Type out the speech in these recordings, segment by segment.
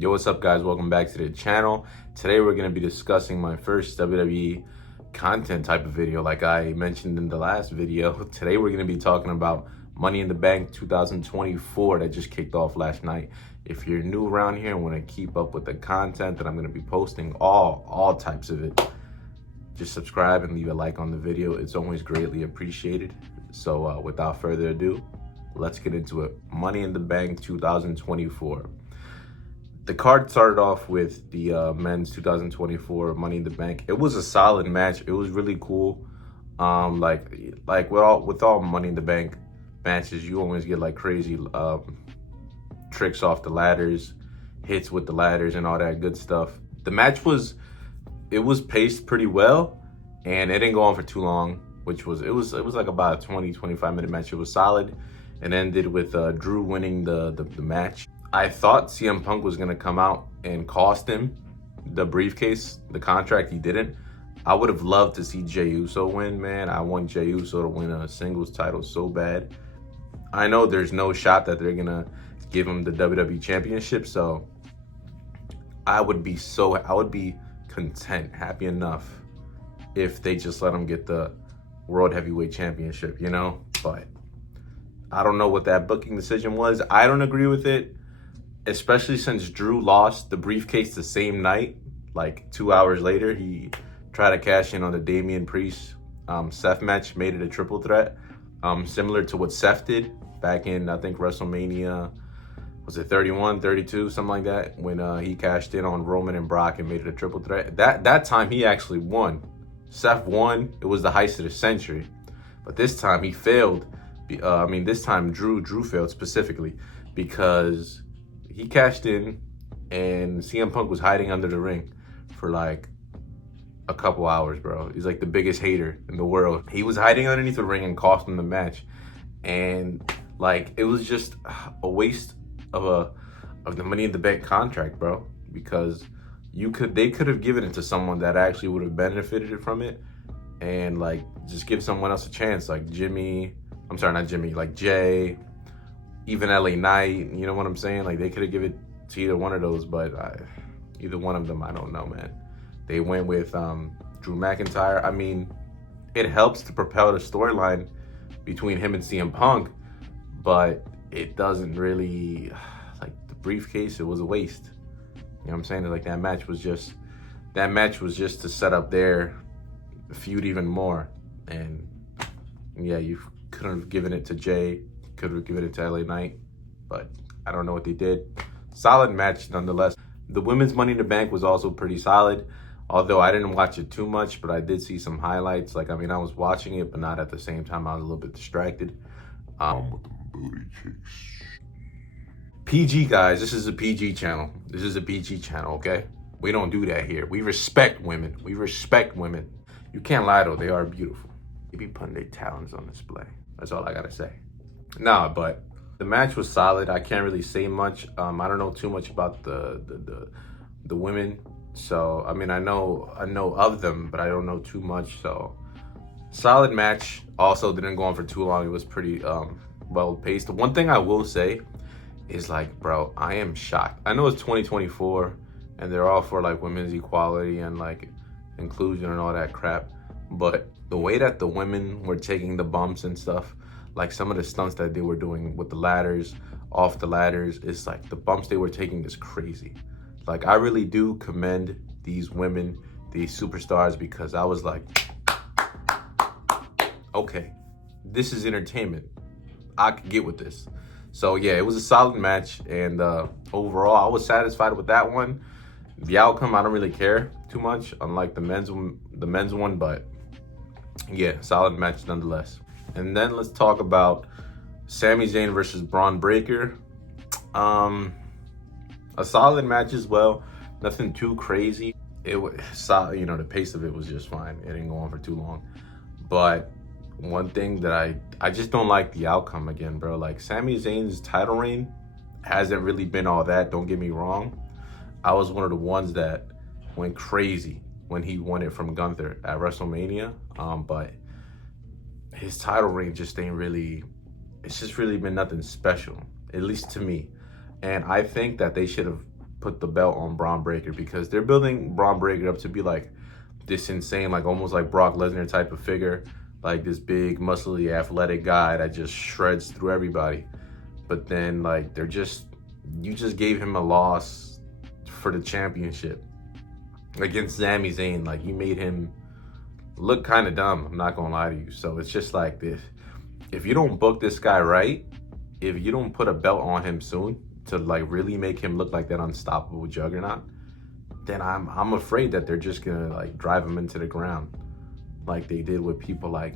Yo, what's up guys? Welcome back to the channel. Today we're going to be discussing my first WWE content type of video like I mentioned in the last video. Today we're going to be talking about Money in the Bank 2024 that just kicked off last night. If you're new around here and want to keep up with the content that I'm going to be posting, all types of it, just subscribe and leave a like on the video. It's always greatly appreciated. So without further ado, let's get into it. Money in the Bank 2024. The card started off with the men's 2024 Money in the Bank. It was a solid match. It was really cool. Like with all Money in the Bank matches, you always get like crazy tricks off the ladders, hits with the ladders, and all that good stuff. The match was paced pretty well, and it didn't go on for too long. It was like about a 20-25 minute match. It was solid, and ended with Drew winning the match. I thought CM Punk was gonna come out and cost him the briefcase, the contract. He didn't. I would have loved to see Jey Uso win, man. I want Jey Uso to win a singles title so bad. I know there's no shot that they're gonna give him the WWE Championship, so I would be content, happy enough if they just let him get the World Heavyweight Championship, you know? But I don't know what that booking decision was. I don't agree with it, especially since Drew lost the briefcase the same night. Like 2 hours later, he tried to cash in on the Damian Priest Seth match, made it a triple threat, similar to what Seth did back in, I think, WrestleMania, was it 31, 32, something like that, when he cashed in on Roman and Brock and made it a triple threat. That time he actually won. Seth won. It was the heist of the century. But this time he failed. This time Drew failed specifically because he cashed in and CM Punk was hiding under the ring for like a couple hours, bro. He's like the biggest hater in the world. He was hiding underneath the ring and cost him the match. And like, it was just a waste of the Money in the Bank contract, bro, because they could have given it to someone that actually would have benefited from it, and like just give someone else a chance, like like Jay, even LA Knight, you know what I'm saying? Like, they could have given it to either one of those, but either one of them, I don't know, man. They went with Drew McIntyre. I mean, it helps to propel the storyline between him and CM Punk, but it doesn't really, like, the briefcase, it was a waste. You know what I'm saying? Like, that match was just to set up their feud even more. And yeah, you could have given it to Jay, could have given it to LA Knight, but I don't know what they did. Solid match nonetheless. The women's Money in the Bank was also pretty solid, although I didn't watch it too much, but I did see some highlights. Like, I was watching it, but not at the same time. I was a little bit distracted. With the booty chicks. PG, guys, this is a PG channel. This is a PG channel, okay? We don't do that here. We respect women. We respect women. You can't lie though, they are beautiful. They be putting their talents on display. That's all I gotta say. Nah, but the match was solid. I can't really say much. I don't know too much about the women. So I know of them, but I don't know too much. So solid match. Also didn't go on for too long. It was pretty well paced. The one thing I will say is, like, bro, I am shocked. I know it's 2024 and they're all for like women's equality and like inclusion and all that crap, but the way that the women were taking the bumps and stuff, like some of the stunts that they were doing with the ladders, off the ladders, it's like the bumps they were taking is crazy. Like, I really do commend these women, these superstars, because I was like, okay, this is entertainment. I could get with this. So yeah, it was a solid match, and overall, I was satisfied with that one. The outcome, I don't really care too much, unlike the men's one, but yeah, solid match nonetheless. And then let's talk about Sami Zayn versus Braun Breaker. A solid match as well, nothing too crazy. It was solid, you know, the pace of it was just fine. It didn't go on for too long. But one thing that I just don't like the outcome again, bro. Like, Sami Zayn's title reign hasn't really been all that, don't get me wrong. I was one of the ones that went crazy when he won it from Gunther at WrestleMania. But his title reign just ain't really, it's just really been nothing special, at least to me. And I think that they should have put the belt on Braun Breaker, because they're building Braun Breaker up to be like this insane, like almost like Brock Lesnar type of figure, like this big, muscly, athletic guy that just shreds through everybody. But then like you just gave him a loss for the championship against Sami Zayn. Like, you made him look kind of dumb, I'm not gonna lie to you. So it's just like this. If you don't book this guy right, if you don't put a belt on him soon to like really make him look like that unstoppable juggernaut, then I'm afraid that they're just gonna like drive him into the ground, like they did with people like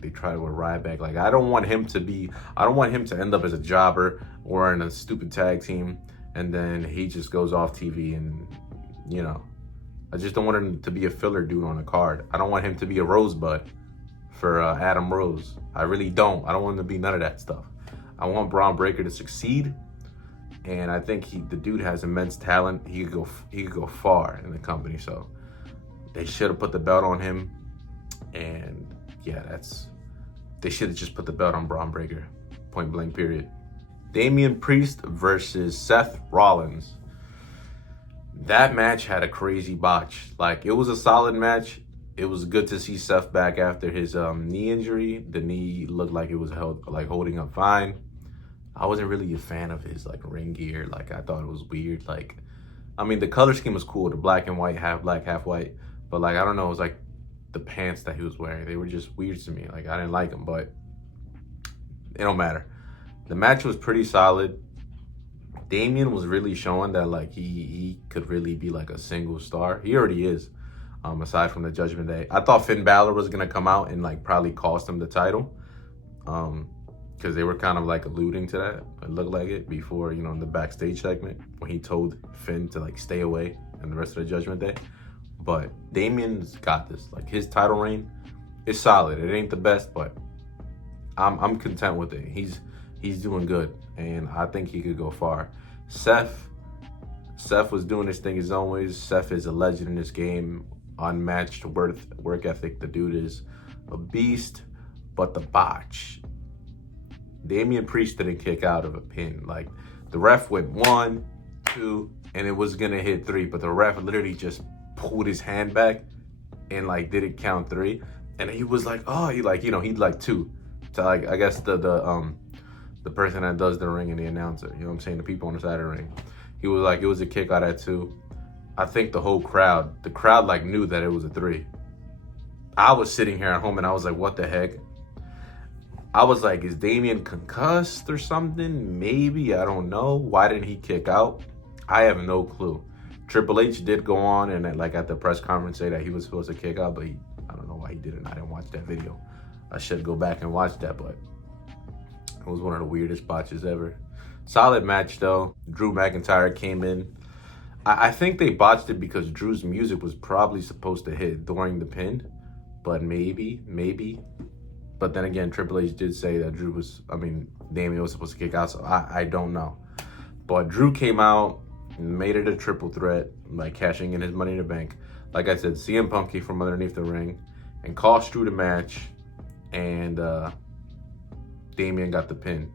they tried with Ryback. Like, I don't want him to end up as a jobber or in a stupid tag team, and then he just goes off TV. And I just don't want him to be a filler dude on a card. I don't want him to be a rosebud for Adam Rose. I really don't. I don't want him to be none of that stuff. I want Braun Breaker to succeed, and I think the dude has immense talent. He could go far in the company. So they should have put the belt on him, and yeah, they should have just put the belt on Braun Breaker, point blank period. Damian Priest versus Seth Rollins. That match had a crazy botch. Like, it was a solid match. It was good to see Seth back after his knee injury. The knee looked like it was holding up fine. I wasn't really a fan of his like ring gear. Like, I thought it was weird. Like, I mean, the color scheme was cool, the black and white, half black, half white. But like, I don't know, it was like the pants that he was wearing, they were just weird to me. Like, I didn't like them, but it don't matter. The match was pretty solid. Damian was really showing that like he could really be like a single star. He already is, aside from the Judgment Day. I thought Finn Balor was gonna come out and like probably cost him the title, because they were kind of like alluding to that. It looked like it before, in the backstage segment when he told Finn to like stay away and the rest of the Judgment Day. But Damian's got this. Like, his title reign is solid. It ain't the best, but I'm content with it. He's doing good, and I think he could go far. Seth was doing his thing as always. Seth is a legend in this game. Unmatched work ethic. The dude is a beast. But the botch. Damian Priest didn't kick out of a pin. Like, the ref went 1, 2, and it was gonna hit 3, but the ref literally just pulled his hand back and like didn't count 3, and he was like, oh, he'd like 2 to like, I guess the person that does the ring and the announcer, you know what I'm saying, the people on the side of the ring. He was like, it was a kick out at 2. I think the crowd like knew that it was a 3. I was sitting here at home and I was like, what the heck? I was like, is Damian concussed or something? Maybe, I don't know. Why didn't he kick out? I have no clue. Triple H did go on and like at the press conference say that he was supposed to kick out, but I don't know why he didn't. I didn't watch that video. I should go back and watch that, but it was one of the weirdest botches ever. Solid match though. Drew McIntyre came in. I think they botched it because Drew's music was probably supposed to hit during the pin, but maybe. But then again, Triple H did say that Damian was supposed to kick out, so I don't know. But Drew came out, made it a triple threat, like cashing in his Money in the Bank. Like I said, CM Punk came from underneath the ring and cost Drew the match, and Damian got the pin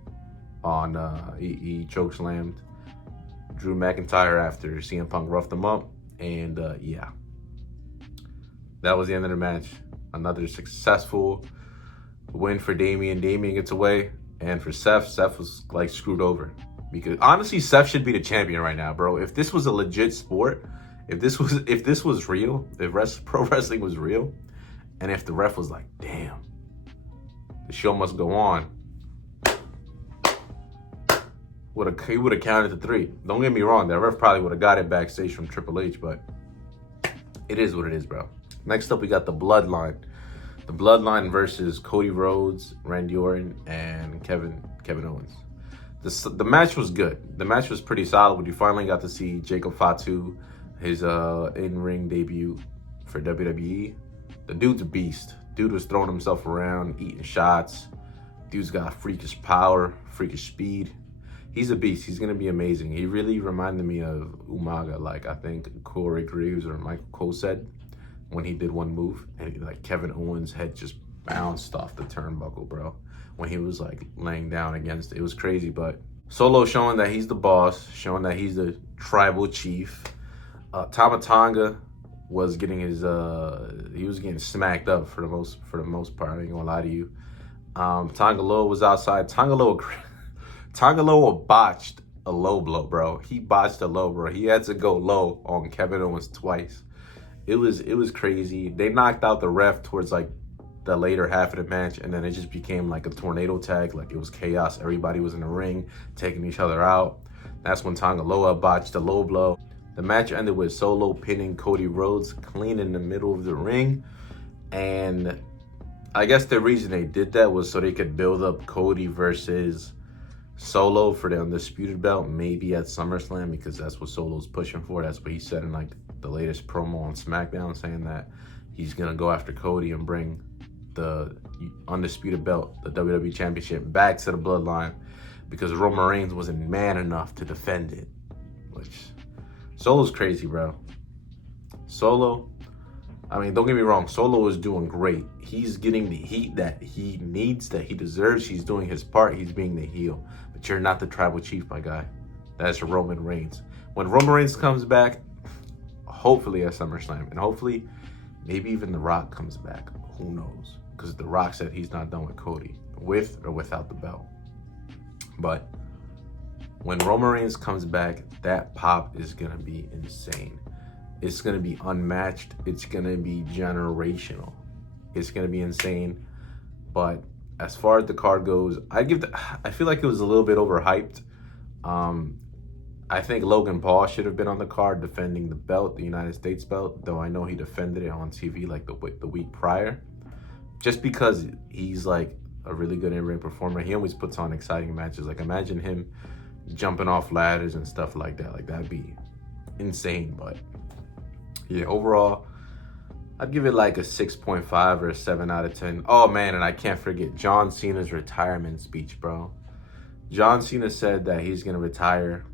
on, he chokeslammed Drew McIntyre after CM Punk roughed him up, and yeah. That was the end of the match. Another successful win for Damian. Damian gets away, and for Seth was like screwed over. Because honestly, Seth should be the champion right now, bro. If this was a legit sport, if this was real, if pro wrestling was real, and if the ref was like, damn, the show must go on, he would have counted to 3. Don't get me wrong, that ref probably would have got it backstage from Triple H, but it is what it is, bro. Next up, we got the Bloodline. The Bloodline versus Cody Rhodes, Randy Orton, and Kevin Owens. The match was good. The match was pretty solid. We finally got to see Jacob Fatu, his in-ring debut for WWE. The dude's a beast. Dude was throwing himself around, eating shots. Dude's got freakish power, freakish speed. He's a beast. He's going to be amazing. He really reminded me of Umaga, like I think Corey Graves or Michael Cole said when he did one move. And like Kevin Owens' head just bounced off the turnbuckle, bro, when he was like laying down against it. It was crazy, but Solo showing that he's the boss, showing that he's the tribal chief. Tama Tonga was getting his he was getting smacked up for the most part. I ain't gonna lie to you. Tonga Loa was outside. Tonga Loa botched a low blow, bro. He botched a low, bro. He had to go low on Kevin Owens twice. It was crazy. They knocked out the ref towards like the later half of the match, and then it just became like a tornado tag. Like it was chaos. Everybody was in the ring taking each other out. That's when Tonga Loa botched a low blow. The match ended with Solo pinning Cody Rhodes clean in the middle of the ring. And I guess the reason they did that was so they could build up Cody versus Solo for the undisputed belt, maybe at SummerSlam, because that's what Solo's pushing for. That's what he said in like the latest promo on SmackDown, saying that he's gonna go after Cody and bring the undisputed belt, the WWE Championship, back to the Bloodline, because Roman Reigns wasn't man enough to defend it. Which Solo's crazy, bro. Solo, I mean, don't get me wrong, Solo is doing great. He's getting the heat that he needs, that he deserves. He's doing his part. He's being the heel. But you're not the tribal chief, my guy. That's Roman Reigns. When Roman Reigns comes back, hopefully at SummerSlam, and hopefully maybe even The Rock comes back. Who knows? Because The Rock said he's not done with Cody, with or without the belt. But when Roman Reigns comes back, that pop is going to be insane. It's going to be unmatched. It's going to be generational. It's going to be insane. But as far as the card goes, I feel like it was a little bit overhyped. I think Logan Paul should have been on the card defending the belt, the United States belt, though I know he defended it on TV like the week prior. Just because he's like a really good in-ring performer. He always puts on exciting matches. Like imagine him jumping off ladders and stuff like that. Like that'd be insane. But yeah, overall, I'd give it like a 6.5 or a 7 out of 10. Oh man, and I can't forget John Cena's retirement speech, bro. John Cena said that he's gonna retire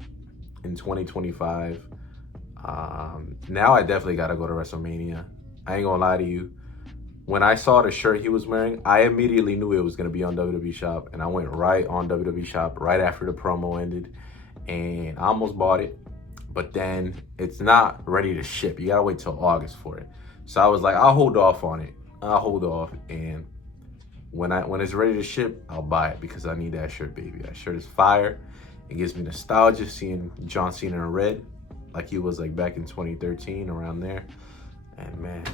in 2025. Now I definitely gotta go to WrestleMania. I ain't gonna lie to you. When I saw the shirt he was wearing, I immediately knew it was gonna be on WWE Shop, and I went right on WWE Shop right after the promo ended, and I almost bought it. But then it's not ready to ship. You gotta wait till August for it. So I was like, I'll hold off on it. I'll hold off, and when it's ready to ship, I'll buy it because I need that shirt, baby. That shirt is fire. It gives me nostalgia seeing John Cena in red, like he was like back in 2013, around there. And man,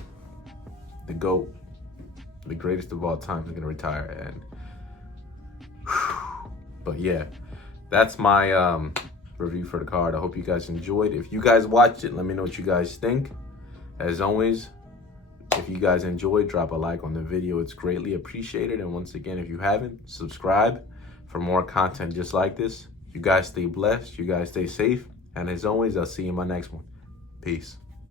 the GOAT, the greatest of all time, is gonna retire. And but yeah, that's my review for the card. I hope you guys enjoyed. If you guys watched it, let me know what you guys think. As always, if you guys enjoyed, drop a like on the video. It's greatly appreciated. And once again, if you haven't, subscribe for more content just like this. You guys stay blessed. You guys stay safe. And as always, I'll see you in my next one. Peace.